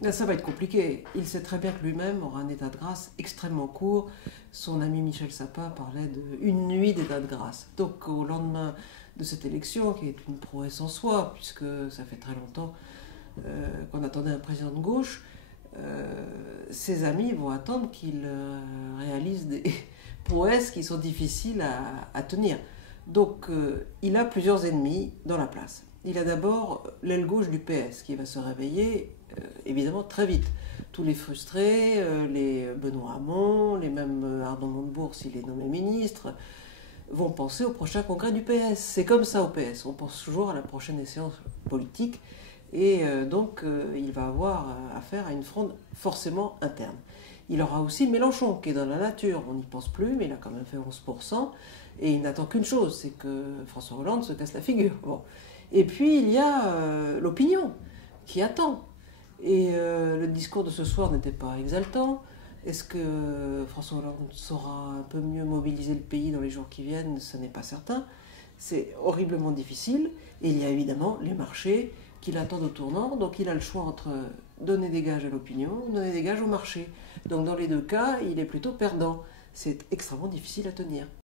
Là, ça va être compliqué. Il sait très bien que lui-même aura un état de grâce extrêmement court. Son ami Michel Sapin parlait d'une nuit d'état de grâce. Donc au lendemain de cette élection, qui est une prouesse en soi, puisque ça fait très longtemps qu'on attendait un président de gauche, ses amis vont attendre qu'il réalise des prouesses qui sont difficiles à tenir. Donc il a plusieurs ennemis dans la place. Il a d'abord l'aile gauche du PS qui va se réveiller évidemment très vite. Tous les frustrés, les Benoît Hamon, les mêmes Arnaud Montebourg s'il est nommé ministre, vont penser au prochain congrès du PS. C'est comme ça au PS, on pense toujours à la prochaine échéance politique et donc il va avoir affaire à une fronde forcément interne. Il aura aussi Mélenchon qui est dans la nature, on n'y pense plus mais il a quand même fait 11% et il n'attend qu'une chose, c'est que François Hollande se casse la figure. Bon. Et puis il y a l'opinion qui attend. Et le discours de ce soir n'était pas exaltant. Est-ce que François Hollande saura un peu mieux mobiliser le pays dans les jours qui viennent? Ce n'est pas certain. C'est horriblement difficile. Et il y a évidemment les marchés qui l'attendent au tournant. Donc il a le choix entre donner des gages à l'opinion, donner des gages au marché. Donc dans les deux cas, il est plutôt perdant. C'est extrêmement difficile à tenir.